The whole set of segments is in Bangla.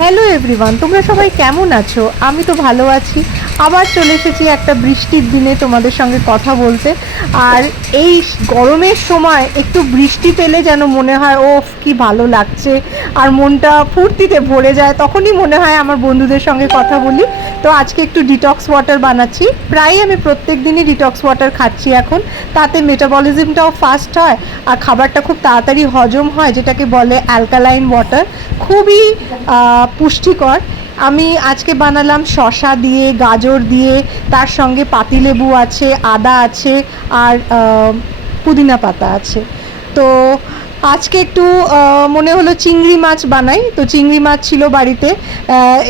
হ্যালো এভরিওয়ান, তোমরা সবাই কেমন আছো? আমি তো ভালো আছি। আবার চলে এসেছি একটা বৃষ্টির দিনে তোমাদের সঙ্গে কথা বলতে। আর এই গরমের সময় একটু বৃষ্টি পেলে যেন মনে হয় ওফ কি ভালো লাগছে, আর মনটা ফুর্তিতে ভরে যায়। তখনই মনে হয় আমার বন্ধুদের সঙ্গে কথা বলি। তো আজকে একটু ডিটক্স ওয়াটার বানাচ্ছি। প্রায় আমি প্রত্যেক দিনই ডিটক্স ওয়াটার খাচ্ছি এখন। তাতে মেটাবলিজমটাও ফাস্ট হয় আর খাবারটা খুব তাড়াতাড়ি হজম হয়, যেটাকে বলে অ্যালকালাইন ওয়াটার। খুবই পুষ্টিকর। আমি আজকে বানালাম শসা দিয়ে, গাজর দিয়ে, তার সঙ্গে পাতিলেবু আছে, আদা আছে, আর পুদিনা পাতা আছে। তো আজকে একটু মনে হলো চিংড়ি মাছ বানাই, তো চিংড়ি মাছ ছিল বাড়িতে,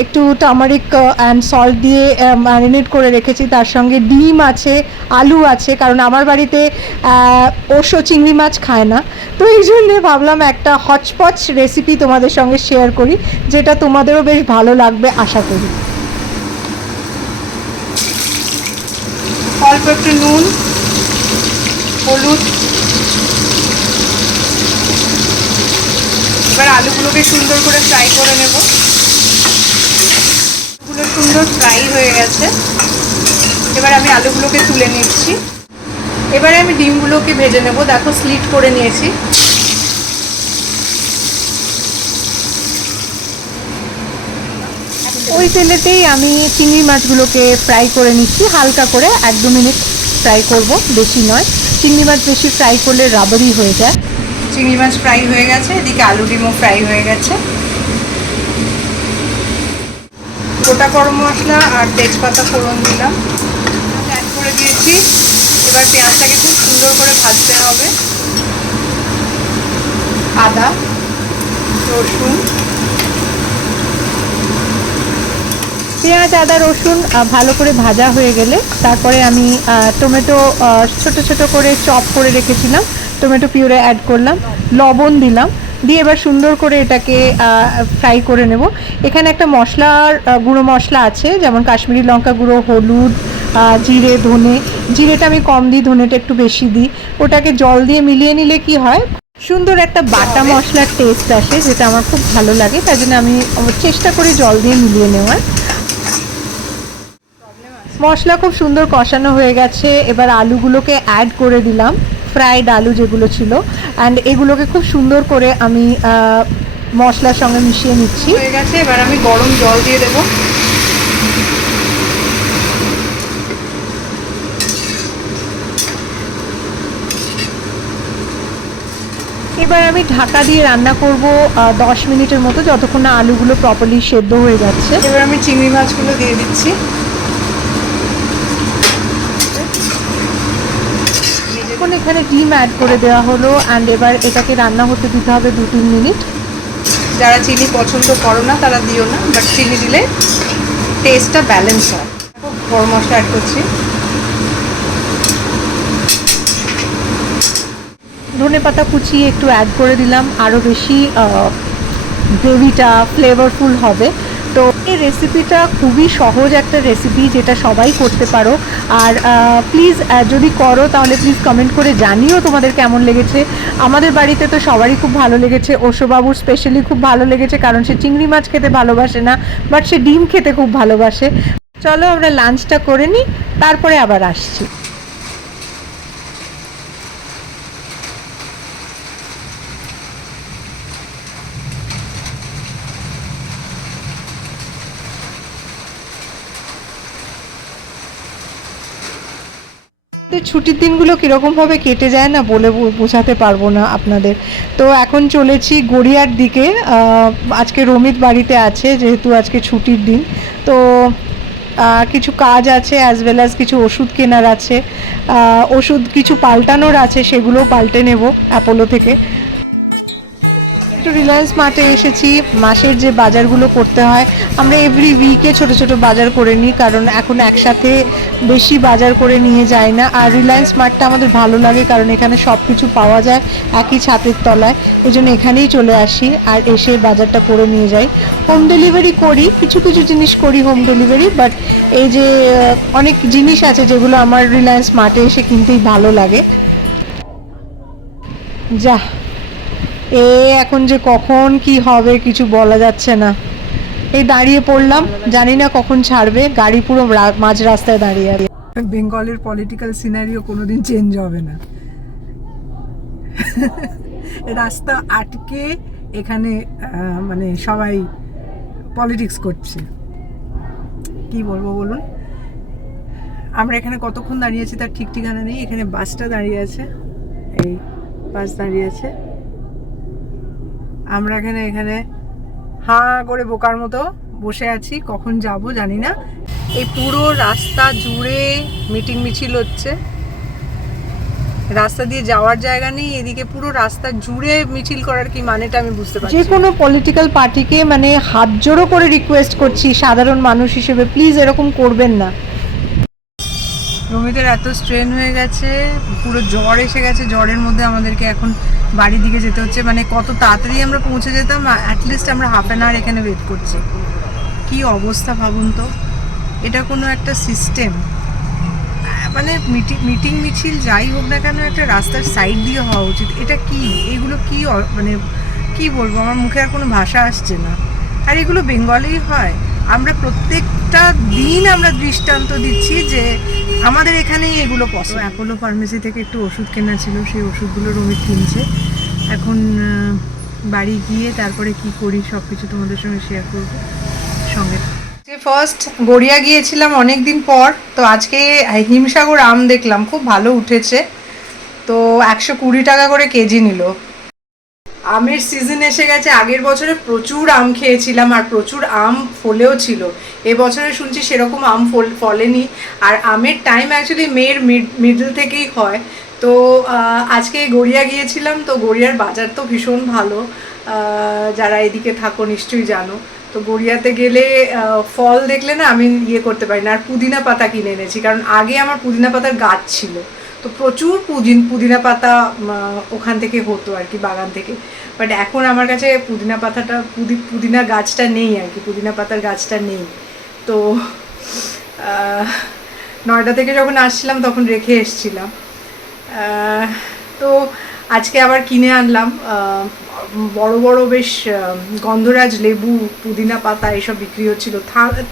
একটু টার্মারিক অ্যান্ড সল্ট দিয়ে ম্যারিনেট করে রেখেছি। তার সঙ্গে ডিম আছে, আলু আছে, কারণ আমার বাড়িতে ওষো চিংড়ি মাছ খায় না। তো এই জন্যে ভাবলাম একটা হচপচ রেসিপি তোমাদের সঙ্গে শেয়ার করি, যেটা তোমাদেরও বেশ ভালো লাগবে আশা করি। অল্প একটু নুন, হলুদ, এবার আলুগুলোকে সুন্দর করে ফ্রাই করে নেব। আলুগুলো সুন্দর ফ্রাই হয়ে গেছে, এবার আমি আলুগুলোকে তুলে নিচ্ছি। এবারে আমি ডিমগুলোকে ভেজে নেব। দেখো স্লিট করে নিয়েছি। ওই তেলেতেই আমি চিংড়ি মাছগুলোকে ফ্রাই করে নিচ্ছি, হালকা করে 1-2 মিনিট ফ্রাই করব, বেশি নয়। চিংড়ি মাছ বেশি ফ্রাই করলে রাবারি হয়ে যায়। চিংড়ি মাছ ফ্রাই হয়ে গেছে, এদিকে আলু ডিমও ফ্রাই হয়ে গেছে। গোটা গরম মশলা আর তেজপাতা ফোড়ন দিলাম, অ্যাড করে দিয়েছি। এবার পেঁয়াজটাকে খুব সুন্দর করে ভাজতে হবে। আদা, রসুন, পেঁয়াজ, আদা, রসুন ভালো করে ভাজা হয়ে গেলে তারপরে আমি টমেটো ছোট ছোট করে চপ করে রেখেছিলাম, টমেটো পিউরে অ্যাড করলাম, লবণ দিলাম, দিয়ে এবার সুন্দর করে এটাকে ফ্রাই করে নেব। এখানে একটা মশলার গুঁড়ো মশলা আছে, যেমন কাশ্মীরি লঙ্কা গুঁড়ো, হলুদ, জিরে, ধনে। জিরেটা আমি কম দিই, ধনেটা একটু বেশি দিই। ওটাকে জল দিয়ে মিলিয়ে নিলে কি হয়, সুন্দর একটা বাটা মশলার টেস্ট আসে, যেটা আমার খুব ভালো লাগে। তাই জন্য আমি চেষ্টা করি জল দিয়ে মিলিয়ে নেওয়ার। মশলা খুব সুন্দর কষানো হয়ে গেছে, এবার আলুগুলোকে অ্যাড করে দিলাম, ফ্রাইড আলু যেগুলো ছিল, অ্যান্ড এগুলোকে খুব সুন্দর করে আমি মশলার সঙ্গে মিশিয়ে নিচ্ছি। হয়ে গেছে, এবার আমি গরম জল দিয়ে দেবো। এবার আমি ঢাকা দিয়ে রান্না করব 10 মিনিটের মতো, যতক্ষণ না আলুগুলো প্রপারলি সেদ্ধ হয়ে যাচ্ছে। এবার আমি চিংড়ি মাছগুলো দিয়ে দিচ্ছি। এখন এখানে ডিম অ্যাড করে দেওয়া হলো, অ্যান্ড এবার এটাকে রান্না হতে দিতে হবে 2-3 মিনিট। যারা চিনি পছন্দ করো না তারা দিও না, বাট চিনি দিলে টেস্টটা ব্যালেন্স হয়। গরম মশলা অ্যাড করছি, ধনে পাতা কুচিয়ে একটু অ্যাড করে দিলাম, আরও বেশি গ্রেভিটা ফ্লেভারফুল হবে। তো এই রেসিপিটা খুবই সহজ একটা রেসিপি, যেটা সবাই করতে পারো। আর প্লিজ যদি করো তাহলে প্লিজ কমেন্ট করে জানিও তোমাদের কেমন লেগেছে। আমাদের বাড়িতে তো সবারই খুব ভালো লেগেছে, ওষবাবুর স্পেশালি খুব ভালো লেগেছে, কারণ সে চিংড়ি মাছ খেতে ভালোবাসে না, বাট সে ডিম খেতে খুব ভালোবাসে। চলো আমরা লাঞ্চটা করে নিই, তারপরে আবার আসছি। ছুটির দিনগুলো কীরকমভাবে কেটে যায় না বলে বোঝাতে পারবো না আপনাদের। তো এখন চলেছি গড়িয়ার দিকে। আজকে রমিত বাড়িতে আছে, যেহেতু আজকে ছুটির দিন। তো কিছু কাজ আছে, অ্যাজ ওয়েল অ্যাজ কিছু ওষুধ কেনার আছে, ওষুধ কিছু পাল্টানোর আছে, সেগুলোও পাল্টে নেব অ্যাপোলো থেকে। একটু রিলায়েন্স মার্টে এসেছি। মাসের যে বাজারগুলো করতে হয়, আমরা এভরি উইকে ছোট ছোট বাজার করে নিই, কারণ এখন একসাথে বেশি বাজার করে নিয়ে যায় না। আর রিলায়েন্স মার্টটা আমাদের ভালো লাগে, কারণ এখানে সব কিছু পাওয়া যায় একই ছাদের তলায়। এই জন্য এখানেই চলে আসি আর এসে বাজারটা করে নিয়ে যাই। হোম ডেলিভারি করি, কিছু কিছু জিনিস করি হোম ডেলিভারি, বাট এই যে অনেক জিনিস আছে যেগুলো আমার রিলায়েন্স মার্টে এসে কিনতেই ভালো লাগে। যা এখন যে কখন কি হবে কিছু বলা যাচ্ছে না। এই দাঁড়িয়ে পড়লাম, জানি না কখন ছাড়বে, গাড়ি পুরো মাঝ রাস্তায় দাঁড়িয়ে আছে। বেঙ্গলের পলিটিক্যাল সিনারিও কোনোদিন চেঞ্জ হবে না। রাস্তা আটকে এখানে মানে সবাই পলিটিক্স করছে, কি বলবো বলুন। আমরা এখানে কতক্ষণ দাঁড়িয়ে আছি তার ঠিক ঠিকানা নেই। এখানে বাসটা দাঁড়িয়ে আছে, এই বাস দাঁড়িয়ে আছে, আমরা এখানে হাঁ করে বোকার মতো বসে আছি, কখন যাব জানি না। এই পুরো রাস্তা জুড়ে মিটিং মিছিল হচ্ছে, রাস্তা দিয়ে যাওয়ার জায়গা নেই, এদিকে পুরো রাস্তা জুড়ে মিছিল করার কি মানেটা আমি বুঝতে পারছি। যে কোনো পলিটিক্যাল পার্টিকে মানে হাত জোড়ো করে রিকোয়েস্ট করছি সাধারণ মানুষ হিসেবে, প্লিজ এরকম করবেন না। রমিতের এত স্ট্রেন হয়ে গেছে, পুরো জ্বর এসে গেছে, জ্বরের মধ্যে আমাদেরকে এখন বাড়ির দিকে যেতে হচ্ছে। মানে কত তাড়াতাড়ি আমরা পৌঁছে যেতাম, অ্যাটলিস্ট আমরা হাফ অ্যান আওয়ার এখানে ওয়েট করছি। কি অবস্থা ভাবুন তো, এটা কোনো একটা সিস্টেম? মানে মিটিং মিছিল যাই হোক না কেন একটা রাস্তার সাইড দিয়ে হওয়া উচিত। এটা কি, এগুলো কি মানে কি বলবো, আমার মুখে আর কোনো ভাষা আসছে না। আর এগুলো বেঙ্গলেই হয়। আমরা প্রত্যেকটা দিন আমরা দৃষ্টান্ত দিচ্ছি যে আমাদের এখানেই এগুলো পছন্দ। অ্যাপোলো ফার্মেসি থেকে একটু ওষুধ কেনা ছিল, সেই ওষুধগুলো রমিত কিনছে। এখন বাড়ি গিয়ে তারপরে কি করি সব কিছু তোমাদের সঙ্গে শেয়ার করবো সঙ্গে। ফার্স্ট গড়িয়া গিয়েছিলাম অনেক দিন পর, তো আজকে হিমসাগর আম দেখলাম, খুব ভালো উঠেছে, তো 120 টাকা করে কেজি নিল। আমের সিজন এসে গেছে, আগের বছরে প্রচুর আম খেয়েছিলাম আর প্রচুর আম ফলেও ছিল। এবছরে শুনছি সেরকম আম ফলেনি, আর আমের টাইম অ্যাকচুয়ালি মের মিডল থেকেই হয়। তো আজকে গড়িয়া গিয়েছিলাম, তো গড়িয়ার বাজার তো ভীষণ ভালো, যারা এদিকে থাকো নিশ্চয়ই জানো। তো গড়িয়াতে গেলে ফল দেখলে না আমি ইয়ে করতে পারি না। আর পুদিনা পাতা কিনে এনেছি, কারণ আগে আমার পুদিনা পাতার গাছ ছিল, তো প্রচুর পুদিনা পাতা ওখান থেকে হতো আর কি, বাগান থেকে। বাট এখন আমার কাছে পুদিনা পাতাটা পুদিনা গাছটা নেই আর কি, পুদিনা পাতার গাছটা নেই। তো নয়ডা থেকে যখন আসছিলাম তখন রেখে এসছিলাম। তো আজকে আবার কিনে আনলাম বড় বড় বেশ গন্ধরাজ লেবু, পুদিনা পাতা এসব বিক্রি হচ্ছিল।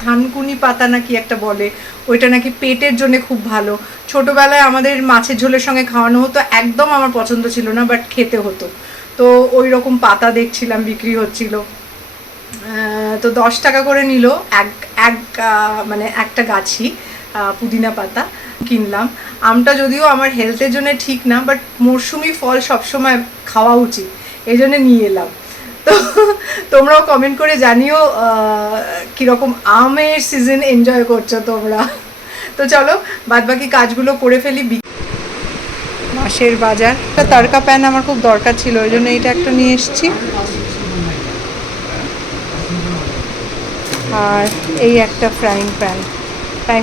থানকুনি পাতা নাকি একটা বলে, ওইটা নাকি পেটের জন্য খুব ভালো। ছোটোবেলায় আমাদের মাছের ঝোলের সঙ্গে খাওয়ানো হতো, একদম আমার পছন্দ ছিল না, বাট খেতে হতো। তো ওই রকম পাতা দেখছিলাম বিক্রি হচ্ছিল, তো 10 টাকা করে নিল মানে একটা গাছি পুদিনা পাতা কিনলাম। আমটা যদিও আমার হেলথের জন্য ঠিক না, বাট মরশুমি ফল সবসময় খাওয়া উচিত, এই জন্য নিয়ে এলাম। তো তোমরাও কমেন্ট করে জানিও কীরকম আমের সিজন এনজয় করছো তোমরা। তো চলো বাদবাকি কাজগুলো করে ফেলি। মাসের বাজার, তড়কা প্যান আমার খুব দরকার ছিল, ওই জন্য এইটা একটা নিয়ে এসেছি। আর এই একটা ফ্রাইং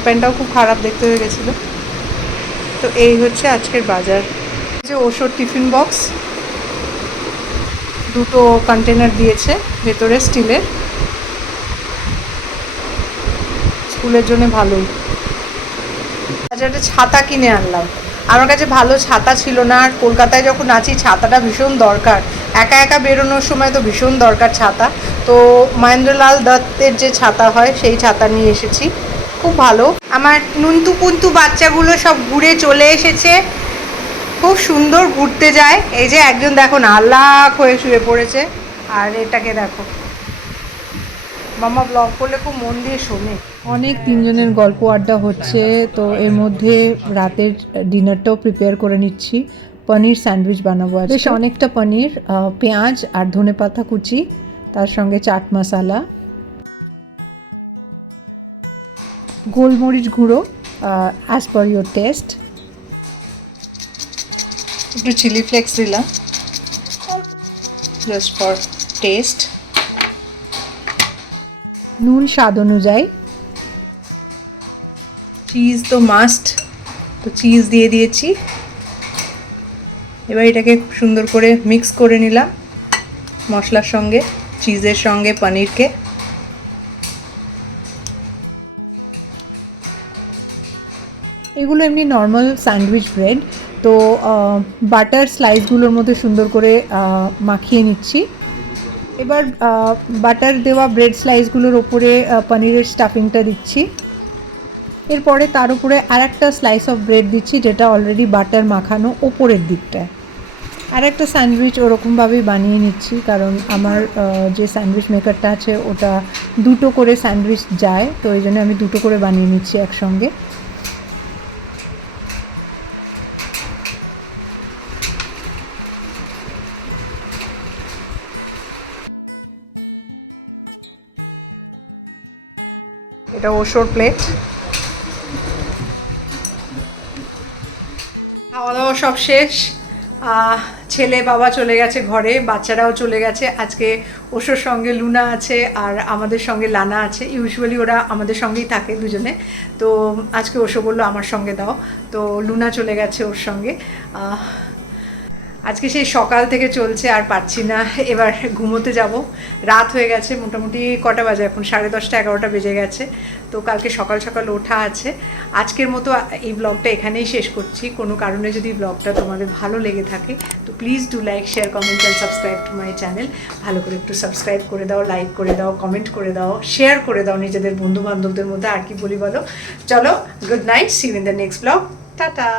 প্যানটাও খুব খারাপ দেখতে হয়ে গেছিলো। তো এই হচ্ছে আজকের বাজার। যে ওষুধ টিফিন বক্স, দুটো কন্টেনার দিয়েছে ভেতরে স্টিলের, স্কুলের জন্য ভালোই। আচ্ছা, একটা ছাতা কিনে আনলাম, আমার কাছে ভালো ছাতা ছিল না, আর কলকাতায় যখন আছি ছাতাটা ভীষণ দরকার, একা একা বেরোনোর সময় তো ভীষণ দরকার ছাতা। তো মহেন্দ্রলাল দত্তের যে ছাতা হয় সেই ছাতা নিয়ে এসেছি, খুব ভালো। আমার নুনতু পুন্তু বাচ্চাগুলো সব ঘুরে চলে এসেছে, খুব সুন্দর ঘুরতে যায়। এই যে একজন দেখো না আল্লাহ হয়ে শুয়ে পড়েছে, আর এটাকে দেখো, মামা ব্লগ করলে খুব মন দিয়ে শোনে। অনেক তিনজনের গল্প আড্ডা হচ্ছে, তো এর মধ্যে রাতের ডিনারটাও প্রিপেয়ার করে নিচ্ছি। পনির স্যান্ডউইচ বানাবো, বেশ অনেকটা পনির, পেঁয়াজ আর ধনেপাতা কুচি, তার সঙ্গে চাট মশলা, গোলমরিচ গুঁড়ো অ্যাজ পার ইউর টেস্ট, একটু চিলি ফ্লেক্স দিলাম জাস্ট ফর টেস্ট, নুন স্বাদ অনুযায়ী, চিজ তো মাস্ট, তো চিজ দিয়ে দিয়েছি। এবার এটাকে সুন্দর করে মিক্স করে নিলাম মশলার সঙ্গে, চিজের সঙ্গে পনিরকে। এগুলো এমনি নর্মাল স্যান্ডউইচ ব্রেড, তো বাটার স্লাইসগুলোর মধ্যে সুন্দর করে মাখিয়ে নিচ্ছি। এবার বাটার দেওয়া ব্রেড স্লাইসগুলোর ওপরে পনিরের স্টাফিংটা দিচ্ছি। এরপরে তার উপরে আর একটা স্লাইস অফ ব্রেড দিচ্ছি, যেটা অলরেডি বাটার মাখানো ওপরের দিকটায়। আর একটা স্যান্ডউইচ ওরকমভাবেই বানিয়ে নিচ্ছি, কারণ আমার যে স্যান্ডউইচ মেকারটা আছে ওটা দুটো করে স্যান্ডউইচ যায়, তো এই জন্য আমি দুটো করে বানিয়ে নিচ্ছি একসঙ্গে। এটা ওশোর প্লেট। খাওয়া দাওয়া সব শেষ, ছেলে বাবা চলে গেছে ঘরে, বাচ্চারাও চলে গেছে। আজকে ওশোর সঙ্গে লুনা আছে আর আমাদের সঙ্গে লানা আছে। ইউজুয়ালি ওরা আমাদের সঙ্গেই থাকে দুজনে, তো আজকে ওশো বললো আমার সঙ্গে দাও, তো লুনা চলে গেছে ওর সঙ্গে। আজকে সেই সকাল থেকে চলছে, আর পারছি না, এবার ঘুমোতে যাব। রাত হয়ে গেছে, মোটামুটি কটা বাজে এখন, 10:30 11টা বেজে গেছে। তো কালকে সকাল সকাল ওঠা আছে। আজকের মতো এই ব্লগটা এখানেই শেষ করছি। কোনো কারণে যদি ব্লগটা তোমাদের ভালো লেগে থাকে তো please do like, share, comment and subscribe to my channel. ভালো করে একটু সাবস্ক্রাইব করে দাও, লাইক করে দাও, কমেন্ট করে দাও, শেয়ার করে দাও নিজেদের বন্ধু বান্ধবদের মধ্যে। আর কি বলি বলো, চলো, good night, see you in the next blog, tata.